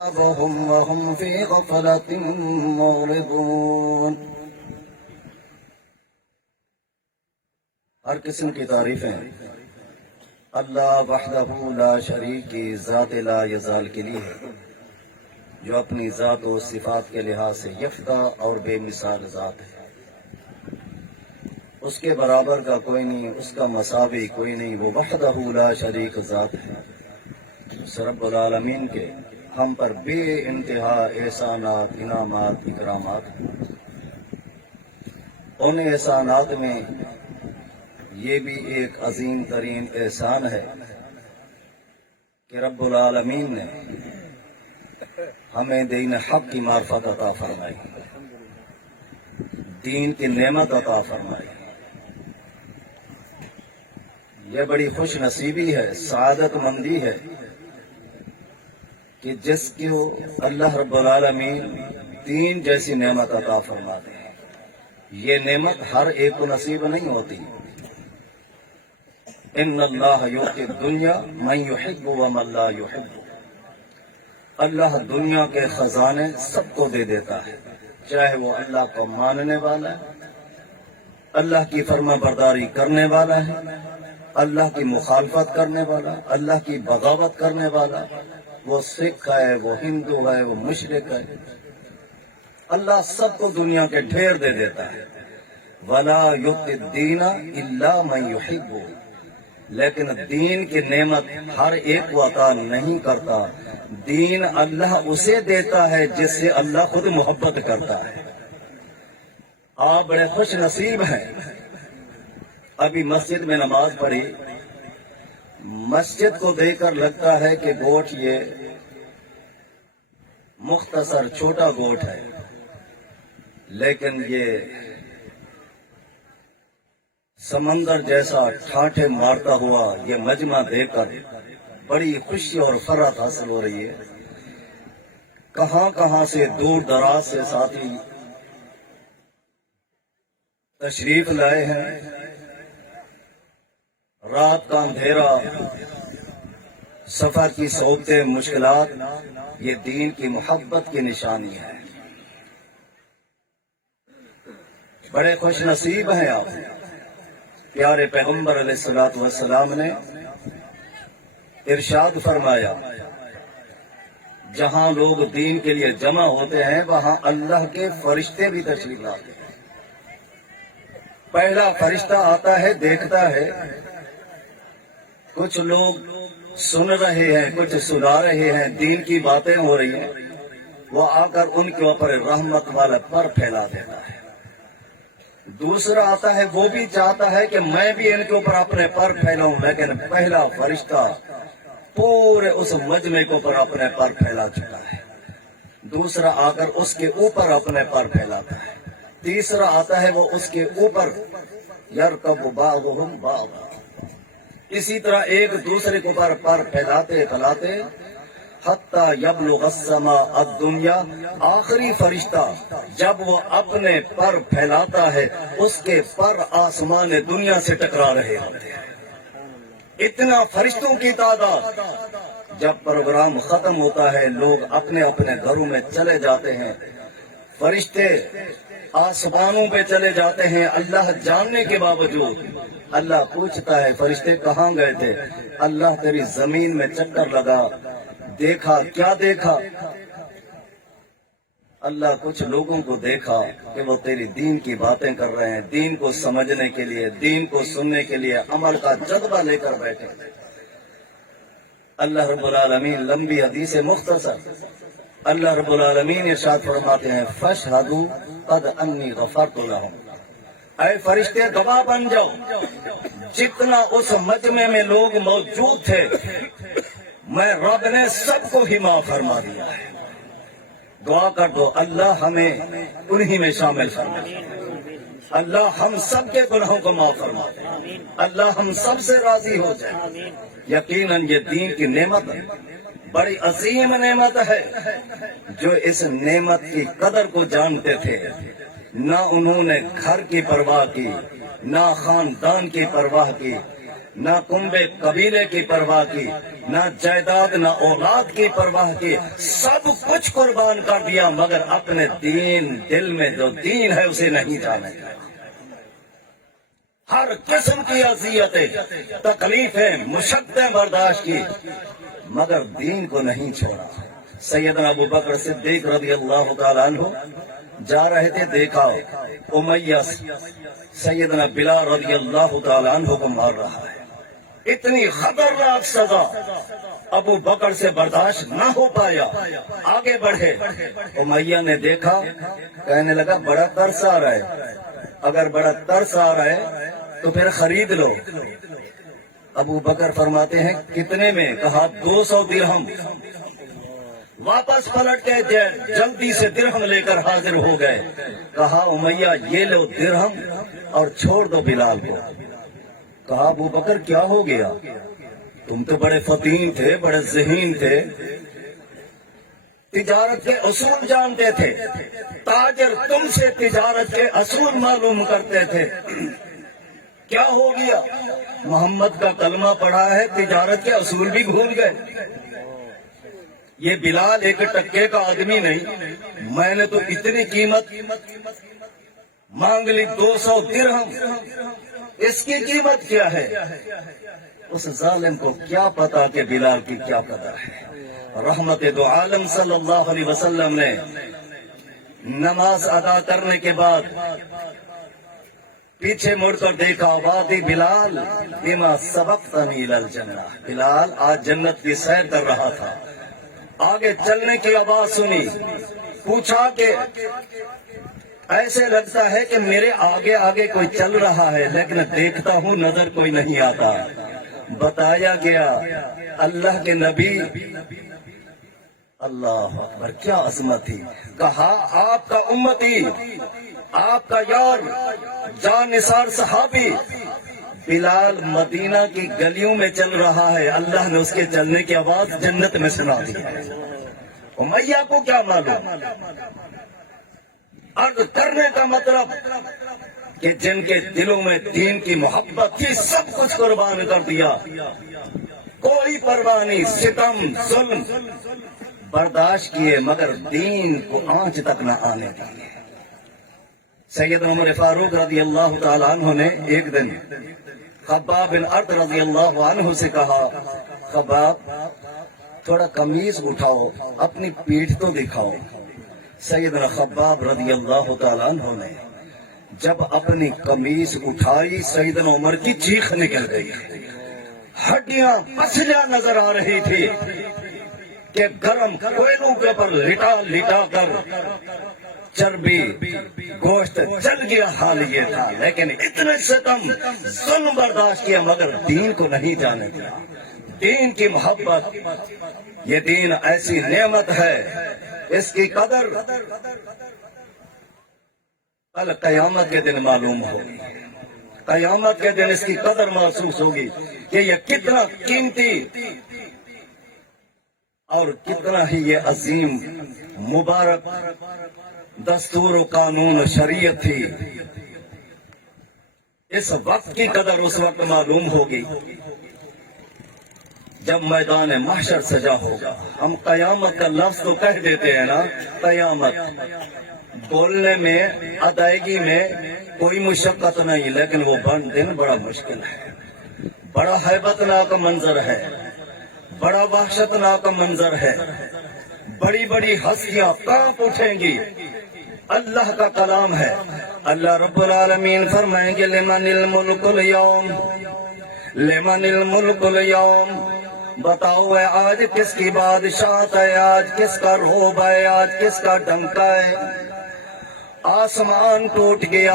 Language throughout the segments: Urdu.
وهم في غفلة معرضون۔ ہر قسم کی تعریفیں اللہ وحدہ لا شریک کی ذات لا یزال کے لیے ہے، جو اپنی ذات و صفات کے لحاظ سے یکتا اور بے مثال ذات ہے۔ اس کے برابر کا کوئی نہیں، اس کا مساوی کوئی نہیں، وہ وحدہ لا شریک ذات ہے۔ اس رب العالمین کے ہم پر بے انتہا احسانات، انعامات، اکرامات ہیں۔ ان احسانات میں یہ بھی ایک عظیم ترین احسان ہے کہ رب العالمین نے ہمیں دین حق کی معرفت عطا فرمائی، دین کی نعمت عطا فرمائی۔ یہ بڑی خوش نصیبی ہے، سعادت مندی ہے کہ جس کو اللہ رب العالمین دین جیسی نعمت عطا فرماتے ہیں۔ یہ نعمت ہر ایک کو نصیب نہیں ہوتی۔ ان اللہ یؤتی الدنیا من یحب ومن لا یحب۔ اللہ دنیا کے خزانے سب کو دے دیتا ہے، چاہے وہ اللہ کو ماننے والا ہے، اللہ کی فرما برداری کرنے والا ہے، اللہ کی مخالفت کرنے والا، اللہ کی بغاوت کرنے والا، وہ سکھ ہے، وہ ہندو ہے، وہ مشرک ہے، اللہ سب کو دنیا کے ڈھیر دے دیتا ہے۔ وَلَا يُؤْتِ الدِّينَ إِلَّا مَن يُحِبُّ۔ لیکن دین کی نعمت ہر ایک کو عطا نہیں کرتا، دین اللہ اسے دیتا ہے جس سے اللہ خود محبت کرتا ہے۔ آپ بڑے خوش نصیب ہیں۔ ابھی مسجد میں نماز پڑھی، مسجد کو دیکھ کر لگتا ہے کہ گوٹ یہ مختصر چھوٹا گوٹ ہے، لیکن یہ سمندر جیسا ٹھاٹھے مارتا ہوا یہ مجمع دیکھ کر بڑی خوشی اور فرحت حاصل ہو رہی ہے۔ کہاں کہاں سے دور دراز سے ساتھی تشریف لائے ہیں۔ رات کا اندھیرا، سفر کی صعوبتیں، مشکلات، یہ دین کی محبت کی نشانی ہے۔ بڑے خوش نصیب ہیں آپ۔ پیارے پیغمبر علیہ السلام نے ارشاد فرمایا، جہاں لوگ دین کے لیے جمع ہوتے ہیں وہاں اللہ کے فرشتے بھی تشریف لاتے ہیں۔ پہلا فرشتہ آتا ہے، دیکھتا ہے کچھ لوگ سن رہے ہیں، کچھ سنا رہے ہیں، دین کی باتیں ہو رہی ہیں، وہ آ کر ان کے اوپر رحمت والا پر پھیلا دیتا ہے۔ دوسرا آتا ہے، وہ بھی چاہتا ہے کہ میں بھی ان کے اوپر اپنے پر پھیلاؤں، لیکن پہلا فرشتہ پورے اس مجمع کے اوپر اپنے پر پھیلا چکا ہے۔ دوسرا آ کر اس کے اوپر اپنے پر پھیلاتا ہے۔ تیسرا آتا ہے، وہ اس کے اوپر یرکب بعضهم بعضا۔ اسی طرح ایک دوسرے کے اوپر پر پھیلاتے پھیلاتے حتی یبلغ السماء الدنیا، آخری فرشتہ جب وہ اپنے پر پھیلاتا ہے اس کے پر آسمان دنیا سے ٹکرا رہے ہوتے ہیں۔ اتنا فرشتوں کی تعداد۔ جب پروگرام ختم ہوتا ہے، لوگ اپنے اپنے گھروں میں چلے جاتے ہیں، فرشتے آسمانوں پہ چلے جاتے ہیں، اللہ جاننے کے باوجود اللہ پوچھتا ہے، فرشتے کہاں گئے تھے؟ اللہ تیری زمین میں چکر لگا، دیکھا، کیا دیکھا؟ اللہ کچھ لوگوں کو دیکھا کہ وہ تیری دین کی باتیں کر رہے ہیں، دین کو سمجھنے کے لیے، دین کو سننے کے لیے عمل کا جذبہ لے کر بیٹھے۔ اللہ رب العالمین، لمبی حدیث مختصر، اللہ رب العالمین ارشاد فرماتے ہیں، فَاشْهَدُوا قَدْ أَنِّي غَفَرْتُ لَهُمْ۔ اے فرشتے گواہ بن جاؤ، جتنا اس مجمع میں لوگ موجود تھے میں رب نے سب کو ہی معاف فرما دیا ہے۔ دعا کر دو، اللہ ہمیں انہی میں شامل فرما دے، اللہ ہم سب کے گناہوں کو معاف فرما دے، اللہ ہم سب سے راضی ہو جائے۔ یقیناً یہ دین کی نعمت ہے، بڑی عظیم نعمت ہے۔ جو اس نعمت کی قدر کو جانتے تھے، نہ انہوں نے گھر کی پرواہ کی، نہ خاندان کی پرواہ کی، نہ کنبے قبیلے کی پرواہ کی، نہ جائیداد نہ اولاد کی پرواہ کی، سب کچھ قربان کر دیا، مگر اپنے دین، دل میں جو دین ہے اسے نہیں جانے دیا۔ ہر قسم کی اذیتیں، تکلیفیں، مشقتیں برداشت کی، مگر دین کو نہیں چھوڑا۔ سیدنا ابو بکر صدیق رضی اللہ تعالیٰ عنہ جا رہے تھے، دیکھا امیہ سیدنا بلال رضی اللہ تعالیٰ عنہ کو مار رہا ہے۔ اتنی خطرناک سزا ابو بکر سے برداشت نہ ہو پایا، آگے بڑھے۔ امیہ نے دیکھا، کہنے لگا بڑا ترس آ رہا ہے، اگر بڑا ترس آ رہا ہے تو پھر خرید لو۔ ابو بکر فرماتے ہیں کتنے میں؟ کہا 200 درہم۔ واپس پلٹ کے جلدی سے درہم لے کر حاضر ہو گئے۔ کہا امیہ یہ لو درہم اور چھوڑ دو بلال کو۔ کہا ابو بکر کیا ہو گیا؟ تم تو بڑے فطین تھے، بڑے ذہین تھے، تجارت کے اصول جانتے تھے، تاجر تم سے تجارت کے اصول معلوم کرتے تھے، کیا ہو گیا؟ محمد کا کلمہ پڑھا ہے، تجارت کے اصول بھی بھول گئے۔ یہ بلال ایک ٹکے کا آدمی نہیں، میں نے تو اتنی قیمت مانگ لی، 200 درہم، اس کی قیمت کیا ہے؟ اس ظالم کو کیا پتا کہ بلال کی کیا قدر ہے۔ رحمت دو عالم صلی اللہ علیہ وسلم نے نماز ادا کرنے کے بعد پیچھے مڑ کر دیکھا، وادی بلال بما سبقتنی الی الجنہ، بلال آج جنت کی سیر کر رہا تھا۔ آگے چلنے کی آواز سنی، پوچھا کہ ایسے لگتا ہے کہ میرے آگے آگے کوئی چل رہا ہے، لیکن دیکھتا ہوں نظر کوئی نہیں آتا۔ بتایا گیا اللہ کے نبی، اللہ اکبر کیا عظمت تھی۔ کہا آپ کا امتی، آپ کا یار، جان نثار صحابی بلال مدینہ کی گلیوں میں چل رہا ہے، اللہ نے اس کے چلنے کی آواز جنت میں سنا دی۔ امیہ کو کیا معلوم؟ عرض کرنے کا مطلب کہ جن کے دلوں میں دین کی محبت تھی، سب کچھ قربان کر دیا، کوئی پرواہ نہیں، ستم ظلم برداشت کیے، مگر دین کو آنچ تک نہ آنے دیے۔ سیدنا عمر فاروق رضی اللہ تعالیٰ عنہ نے ایک دن خباب بن ارد رضی اللہ عنہ سے کہا، خباب تھوڑا قمیض اٹھاؤ، اپنی پیٹھ تو دکھاؤ۔ سیدنا خباب رضی اللہ تعالیٰ عنہ نے جب اپنی قمیض اٹھائی، سیدنا عمر کی چیخ نکل گئی، ہڈیاں پسلیاں نظر آ رہی تھی کہ گرم کوئلوں کے پر لٹا لٹا کر چربی گوشت جل گیا، حال یہ تھا۔ لیکن اتنے ستم ظلم برداشت کیا، مگر دین کو نہیں جانے دیا۔ دین کی محبت، یہ دین ایسی نعمت ہے، اس کی قدر کل قیامت کے دن معلوم ہوگی۔ قیامت کے دن اس کی قدر محسوس ہوگی کہ یہ کتنا قیمتی اور کتنا ہی یہ عظیم مبارک دستور و قانون و شریعت تھی۔ اس وقت کی قدر اس وقت معلوم ہوگی جب میدان محشر سجا ہوگا۔ ہم قیامت کا لفظ تو کہہ دیتے ہیں نا، قیامت بولنے میں، ادائیگی میں کوئی مشقت نہیں، لیکن وہ دن بڑا مشکل ہے، بڑا ہیبت ناک منظر ہے، بڑا وحشت ناک منظر ہے، بڑی بڑی ہستیاں کانپ اٹھیں گی۔ اللہ کا کلام ہے، اللہ رب العالمین فرمائیں گے لمن الملک اليوم، لمن الملک اليوم، بتاؤ ہے آج کس کی بادشاہت ہے، آج کس کا روب ہے، آج کس کا ڈنکا ہے۔ آسمان ٹوٹ گیا،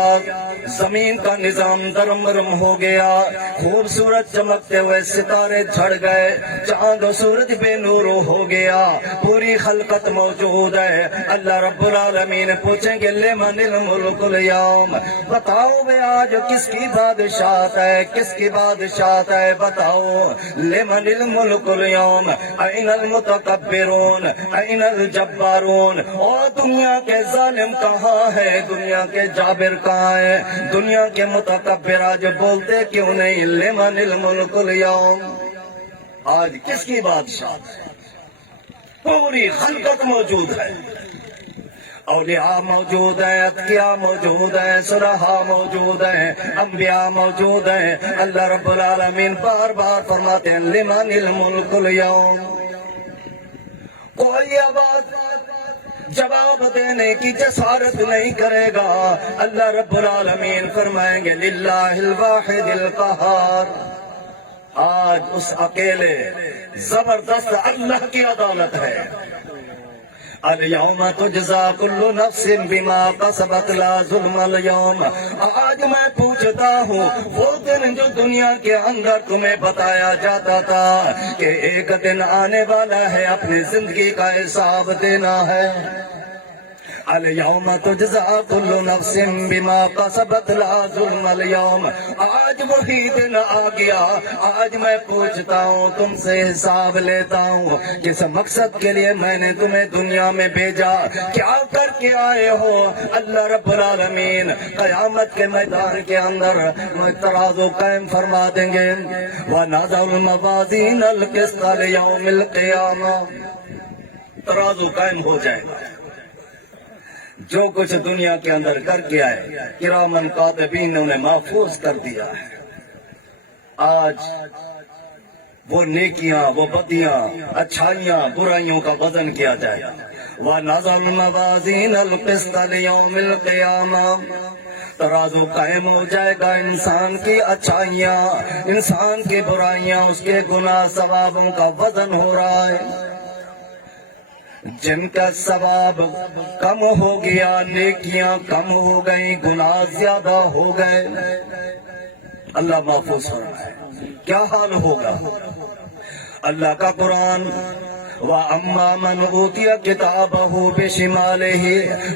زمین کا نظام درمرم ہو گیا، خوبصورت چمکتے ہوئے ستارے جھڑ گئے، چاند و سورج بے نور ہو گیا، پوری خلقت موجود ہے۔ اللہ رب العالمین پوچھیں گے لمن الملک اليوم، بتاؤ بے آج کس کی بادشاہت ہے، کس کی بادشاہت ہے، بتاؤ لمن الملک اليوم، این المتکبرون، این الجبارون، اور دنیا کے ظالم کہاں ہے دنیا کے جابر کہاں ہے؟ دنیا کے متکبر آج بولتے کیوں نہیں لمن الملک اليوم؟ آج کس کی بادشاہ ہے؟ پوری خلقت موجود ہے، اولیاء موجود ہیں، اتقیاء موجود ہیں، صلحاء موجود ہیں، انبیاء موجود ہیں۔ اللہ رب العالمین بار بار فرماتے ہیں لمن الملک اليوم۔ کوئی آواز جواب دینے کی جسارت نہیں کرے گا۔ اللہ رب العالمین فرمائیں گے للہ الواحد القہار۔ آج اس اکیلے زبردست اللہ کی عدالت ہے۔ اليوم تجزا كل نفس بما كسبت لا ظلم اليوم۔ آج میں پوچھتا ہوں وہ دن جو دنیا کے اندر تمہیں بتایا جاتا تھا کہ ایک دن آنے والا ہے، اپنی زندگی کا حساب دینا ہے۔ اليوم تجزا كل نفس بما كسبت لا ظلم اليوم۔ آج وہی دن آ گیا، آج میں پوچھتا ہوں تم سے حساب لیتا ہوں کس مقصد کے لیے میں نے تمہیں دنیا میں بھیجا، کیا کر کے آئے ہو؟ اللہ رب العالمین قیامت کے میدان کے اندر ترازو قائم فرما دیں گے۔ وَنَضَعُ الْمَوَازِينَ الْقِسْطَ لِيَوْمِ الْقِيَامَةِ۔ ترازو قائم ہو جائے گا۔ جو کچھ دنیا کے اندر کر کے آئے کرامن کاتبین نے انہیں محفوظ کر دیا ہے۔ آج وہ نیکیاں، وہ بدیاں، اچھائیاں، برائیوں کا وزن کیا جائے گا۔ وَنَضَعُ الْمَوَازِينَ الْقِسْطَ لِيَوْمِ الْقِيَامَةِ۔ ترازو قائم ہو جائے گا، انسان کی اچھائیاں، انسان کی برائیاں، اس کے گناہ ثوابوں کا وزن ہو رہا ہے۔ جن کا ثواب کم ہو گیا، نیکیاں کم ہو گئی، گناہ زیادہ ہو گئے، اللہ محفوظ ہو رہا ہے۔ کیا حال ہوگا؟ اللہ کا قرآن وَأَمَّا مَنْ أُوتِيَ كِتَابَهُ بِشِمَالِهِ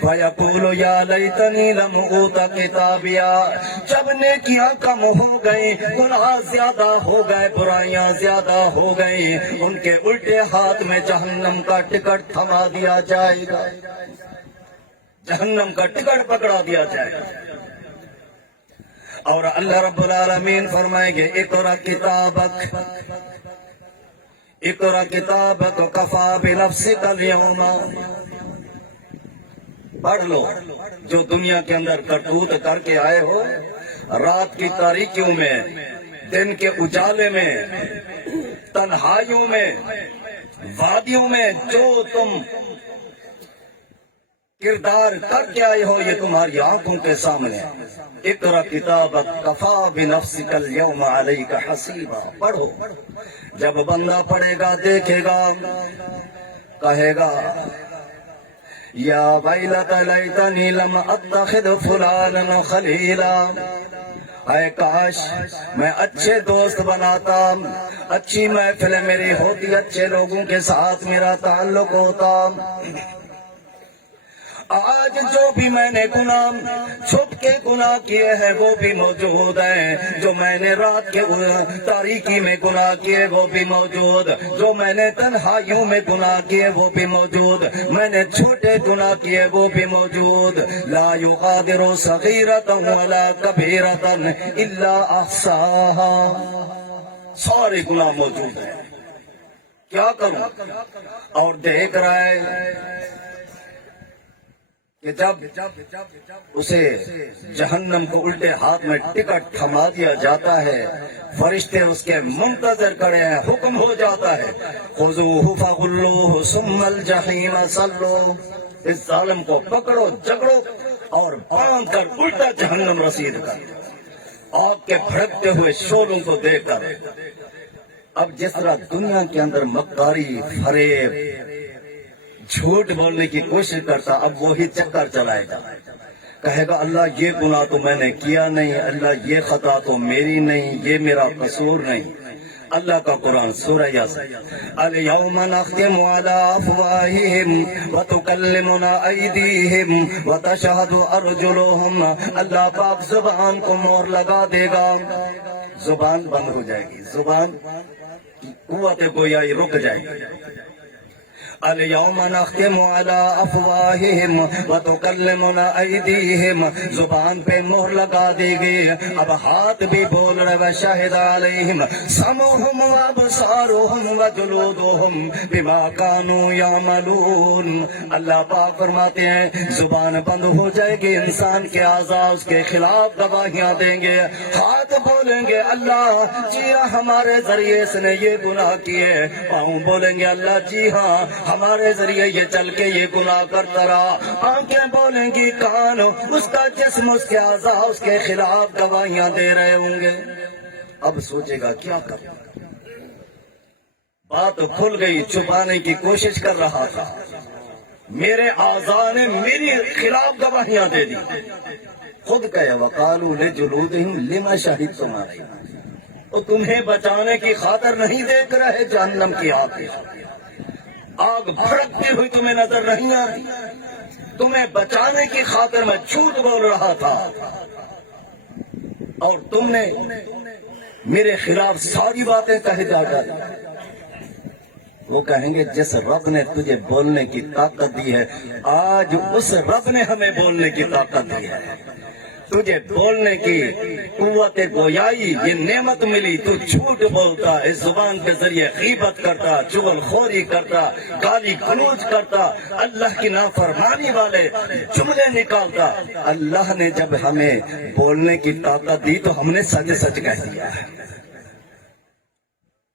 فَيَقُولُ يَا لَيْتَنِي لَمْ أُوتَ كِتَابِيَهْ۔ جب نیکیاں کم ہو گئی، گناہ زیادہ ہو گئے، برائیاں زیادہ ہو گئی، ان کے الٹے ہاتھ میں جہنم کا ٹکٹ تھما دیا جائے گا، جہنم کا ٹکٹ پکڑا دیا جائے گا۔ اور اللہ رب العالمین فرمائیں گے اقرأ کتابک، اقرأ کتابک کفا بنفسک اليوم۔ پڑھ لو جو دنیا کے اندر کرتوت کر کے آئے ہو، رات کی تاریکیوں میں، دن کے اجالے میں، تنہائیوں میں، وادیوں میں، جو تم کردار کر کے آئے ہو یہ تمہاری آنکھوں کے سامنے۔ اقرأ کتابک کفا بنفسک اليوم علیک حسیبا۔ پڑھو، جب بندہ پڑھے گا دیکھے گا، کہے گا یا ویلتی لیتنی لم اتخذ فلانا خلیلا۔ اے کاش میں اچھے دوست بناتا، اچھی محفل میری ہوتی، اچھے لوگوں کے ساتھ میرا تعلق ہوتا۔ آج جو بھی میں نے گناہ چھپ کے گناہ کیے ہیں وہ بھی موجود ہیں، جو میں نے رات کے تاریکی میں گناہ کیے وہ بھی موجود، جو میں نے تنہائیوں میں گناہ کیے وہ بھی موجود، میں نے چھوٹے گناہ کیے وہ بھی موجود۔ لا یغادر صغیرۃ ولا کبیرۃ الا احصاها۔ سارے گناہ موجود ہیں، کیا کروں؟ اور دیکھ رہا ہے کہ جب اسے جہنم کو الٹے ہاتھ میں ٹکٹ تھما دیا جاتا ہے، فرشتے اس کے منتظر کھڑے ہیں، حکم ہو جاتا ہے خذوہ فغلوہ ثم الجحیم صلوہ۔ اس ظالم کو پکڑو، جگڑو اور باندھ کر الٹا جہنم رسید کر، آگ کے بھڑکتے ہوئے شعلوں کو دیکھ کر۔ اب جس طرح دنیا کے اندر مکاری، فریب، جھوٹ بولنے کی کوشش کرتا، اب وہی چکر چلائے گا، کہے گا اللہ یہ گناہ تو میں نے کیا نہیں، اللہ یہ خطا تو میری نہیں، یہ میرا قصور نہیں۔ اللہ کا قرآن سورہ یاسین الیوم نختم علی افواہہم وتکلمنا ایدیہم وتشہد ارجلہم۔ اللہ پاک زبان کو مور لگا دے گا، زبان بند ہو جائے گی، زبان کی قوت گویائی رک جائے گی۔ اليوم نختم على افواہہم وتکلمنا ایدیہم، زبان پہ مہر لگا دی گئی، اب ہاتھ بھی بول رہے، وشہد علیہم سمعہم وابصارہم وجلودہم بما کانوا یعملون۔ اللہ پاک فرماتے ہیں زبان بند ہو جائے گی، انسان کے اعضاء اس کے خلاف گواہیاں دیں گے، ہاتھ بولیں گے اللہ جی ہاں ہمارے ذریعے اس نے یہ گناہ کیے، پاؤں بولیں گے اللہ جی ہاں ہمارے ذریعے یہ چل کے یہ گناہ کرتا رہا، آنکھیں بولیں گی، کان اس کا جسم اس کے اعضاء اس کے خلاف گواہیاں دے رہے ہوں گے۔ اب سوچے گا کیا کریں، بات کھل گئی، چھپانے کی کوشش کر رہا تھا، میرے اعضاء نے میری خلاف گواہیاں دے دی، خود کہے وقالوا لجلودہم لما شہدتم علینا، وہ تمہیں بچانے کی خاطر نہیں دیکھ رہے جہنم کی آگ بھڑکتی ہوئی تمہیں نظر نہیں آ رہی، تمہیں بچانے کی خاطر میں جھوٹ بول رہا تھا اور تم نے میرے خلاف ساری باتیں کہے جا کر۔ وہ کہیں گے جس رب نے تجھے بولنے کی طاقت دی ہے، آج اس رب نے ہمیں بولنے کی طاقت دی ہے، تجھے بولنے کی قوت گویائی یہ نعمت ملی، تو جھوٹ بولتا، اس زبان کے ذریعے غیبت کرتا، چغل خوری کرتا، گالی گلوچ کرتا، اللہ کی نافرمانی والے جملے نکالتا۔ اللہ نے جب ہمیں بولنے کی طاقت دی تو ہم نے سچ سچ کہہ دیا ہے۔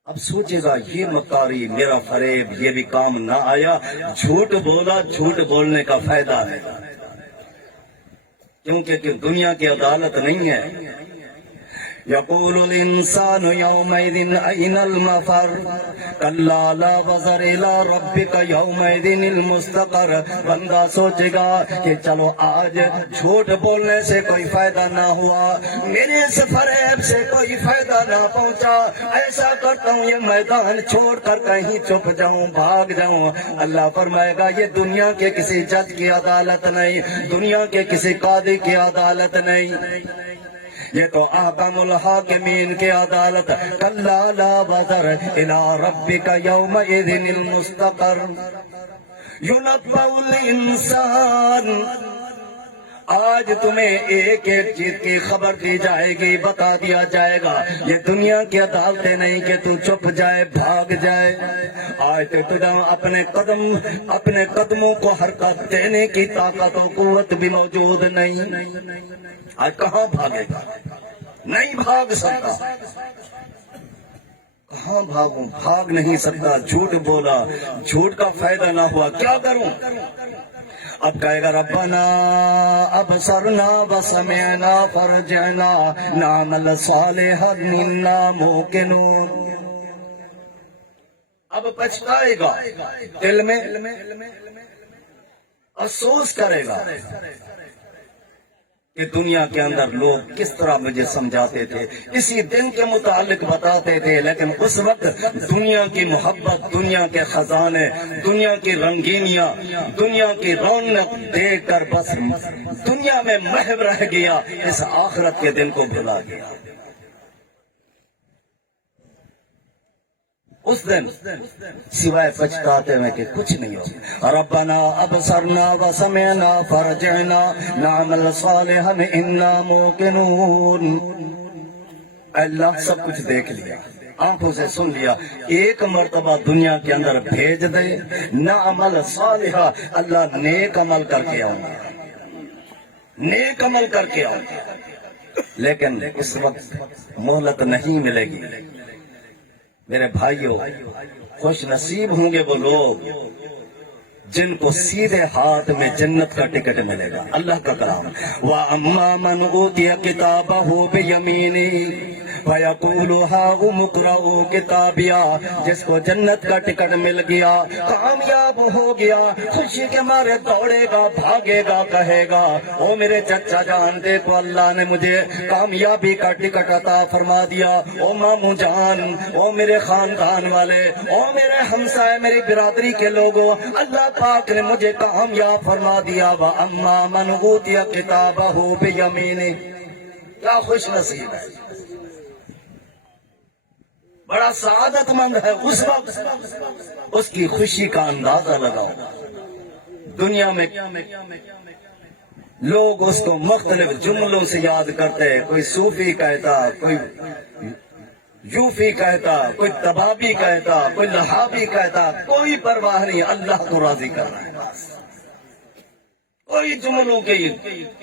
اب سوچے گا یہ مکاری میرا فریب یہ بھی کام نہ آیا، جھوٹ بولا، جھوٹ بولنے کا فائدہ ہے، کیونکہ دنیا کی عدالت نہیں ہے۔ یقول الانسان یومئذ این المفر کلا لا وزر الی ربک یومئذ المستقر۔ بندہ سوچے گا کہ چلو آج جھوٹ بولنے سے کوئی فائدہ نہ ہوا، میرے اس فریب سے کوئی فائدہ نہ پہنچا، ایسا کرتا ہوں یہ میدان چھوڑ کر کہیں چھپ جاؤں، بھاگ جاؤں۔ اللہ فرمائے گا یہ دنیا کے کسی جج کی عدالت نہیں، دنیا کے کسی قاضی کی عدالت نہیں، یہ تو احکم الحاکمین کی عدالت۔ کلا لا وزر الی ربک یومئذ المستقر ینبأ الانسان۔ آج تمہیں ایک ایک چیز کی خبر دی جائے گی، بتا دیا جائے گا، یہ دنیا کی عدالتیں نہیں کہ تو چھپ جائے بھاگ جائے۔ آج تو تجھے اپنے قدموں کو حرکت دینے کی طاقت و قوت بھی موجود نہیں، آج کہاں بھاگے گا؟ نہیں بھاگ سکتا، کہاں بھاگوں؟ بھاگ نہیں سکتا، جھوٹ بولا، جھوٹ کا فائدہ نہ ہوا، کیا کروں؟ اب کہے گا ربنا ابصرنا وسمعنا فرجعنا نعمل صالحا انا موقنون۔ اب پچھتائے گا، دل میں افسوس کرے گا کہ دنیا کے اندر لوگ کس طرح مجھے سمجھاتے تھے، اسی دن کے متعلق بتاتے تھے، لیکن اس وقت دنیا کی محبت، دنیا کے خزانے، دنیا کی رنگینیاں، دنیا کی رونق دیکھ کر بس دنیا میں محو رہ گیا، اس آخرت کے دن کو بھلا گیا۔ اس دن سوائے پچھتاتے ہوئے کہ کچھ نہیں ہو۔ ربنا ابصرنا وسمعنا فرجعنا نعمل صالحا انا موقنون۔ اللہ سب کچھ دیکھ لیا، آنکھوں سے سن لیا، ایک مرتبہ دنیا کے اندر بھیج دے، نعمل صالحا، اللہ نیک عمل کر کے آؤں گا، نیک عمل کر کے آؤں گا، لیکن اس وقت مہلت نہیں ملے گی۔ میرے بھائیوں، خوش نصیب ہوں گے وہ لوگ جن کو سیدھے ہاتھ میں جنت کا ٹکٹ ملے گا۔ اللہ کا کلام، وَأَمَّا مَنْ أُوتِيَ كِتَابَهُ بِيَمِينِهِ فَيَقُولُ هَاؤُمُ اقْرَءُوا كِتَابِيَهْ۔ جس کو جنت کا ٹکٹ مل گیا، کامیاب ہو گیا، خوشی کے مارے دوڑے گا، بھاگے گا، کہے گا او میرے چچا جان دیکھو اللہ نے مجھے کامیابی کا ٹکٹ عطا فرما دیا، او ماموں جان، او میرے خاندان والے، او میرے ہمسائے، میری برادری کے لوگوں، اللہ پاک نے مجھے کامیاب فرما دیا۔ وَأَمَّا مَنْ أُوتِيَ كِتَابَهُ بِيَمِينِهِ۔ کیا خوش نصیب ہے، بڑا سعادت مند ہے، اس وقت اس کی خوشی کا اندازہ لگاؤ۔ دنیا میں لوگ اس کو مختلف جملوں سے یاد کرتے، کوئی صوفی کہتا، کوئی یوفی کہتا، کوئی تبابی کہتا، کوئی لہابی کہتا، کوئی پرواہ نہیں، اللہ کو راضی کرنا ہے بس، کوئی جملوں کی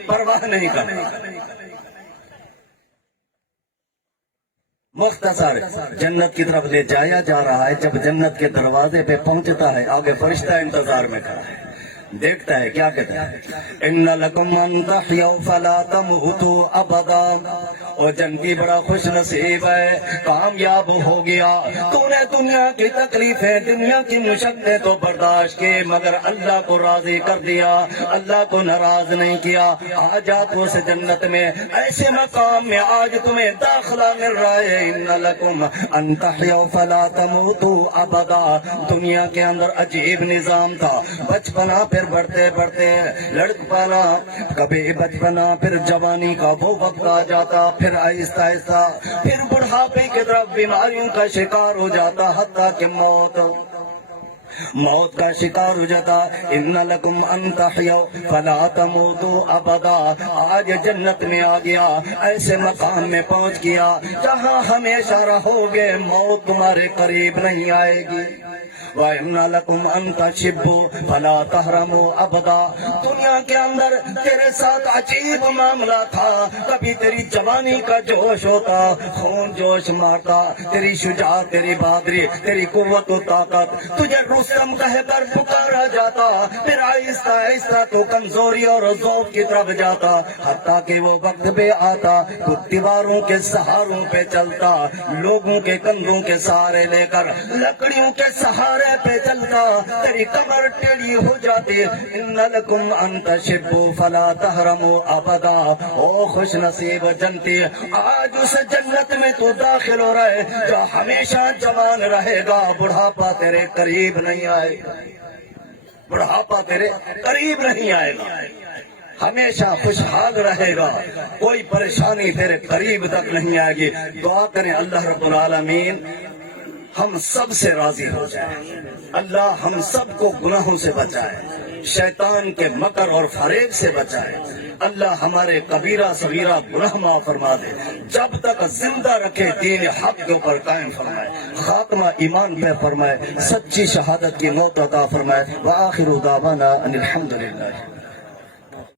پرواہ نہیں کرنا۔ مختصر جنت کی طرف لے جایا جا رہا ہے، جب جنت کے دروازے پہ پہنچتا ہے آگے فرشتہ انتظار میں کھڑا ہے، دیکھتا ہے کیا کہتا ہے، ان لکم ان تحیوا فلا تموتوا ابدا، اور جنتی بڑا خوش نصیب ہے، کامیاب ہو گیا، تو نے دنیا کی تکلیفیں، دنیا کی مشقتیں تو برداشت کی، مگر اللہ کو راضی کر دیا، اللہ کو ناراض نہیں کیا، آ جا تو اس جنت میں، ایسے مقام میں آج تمہیں داخلہ مل رہا ہے، ان لکم ان تحیوا فلا تموتوا ابدا۔ دنیا کے اندر عجیب نظام تھا، بچپنا پھر بڑھتے بڑھتے لڑکپنا، کبھی بچپنا پھر جوانی کا وہ وقت آ جاتا، پھر آہستہ آہستہ پھر بڑھاپے کی طرف بیماریوں کا شکار ہو جاتا، حتیٰ کہ موت کا شکار ہو جاتا۔ ان لکم ان تحیوا فلا تموتوا ابدا، آج جنت میں آ گیا، ایسے مقام میں پہنچ گیا جہاں ہمیشہ رہو گے، موت تمہارے قریب نہیں آئے گی۔ وَإِنَّ لَكُمْ أَن تَشِبُّوا فَلَا تَحْرَمُوا أَبَدًا، دنیا کے اندر تیرے ساتھ عجیب معاملہ تھا، کبھی تیری جوانی کا جوش ہوتا، خون جوش مارتا، تیری شجاعت، تیری بہادری، تیری قوت و طاقت، تجھے رستم کہہ کر پکارا جاتا، پھر آہستہ آہستہ تو کمزوری اور ضعف کی طرف جاتا، حتیٰ کہ وہ وقت بھی آتا تو دیواروں کے سہاروں پہ چلتا، لوگوں کے کندھوں کے سہارے لے کر، لکڑیوں کے سہارے پہ چلتا، تیری کمر ٹیڑھی ہو جاتی۔ ان لکم ان تشبوا فلا تحرموا ابدا، او خوش نصیب جنتی، آج اس جنت میں تو داخل ہو رہا ہے جو ہمیشہ جوان رہے گا، بڑھاپا تیرے قریب نہیں آئے گا، بڑھاپا تیرے قریب نہیں آئے گا، ہمیشہ خوشحال رہے گا، کوئی پریشانی تیرے قریب تک نہیں آئے گی۔ دعا کریں اللہ رب العالمین ہم سب سے راضی ہو جائے، اللہ ہم سب کو گناہوں سے بچائے، شیطان کے مکر اور فریب سے بچائے، اللہ ہمارے کبیرہ صغیرہ گناہ معاف فرما دے، جب تک زندہ رکھے دین حق کے اوپر قائم فرمائے، خاتمہ ایمان پہ فرمائے، سچی شہادت کی موت عطا فرمائے، وآخر دعوانا ان الحمدللہ۔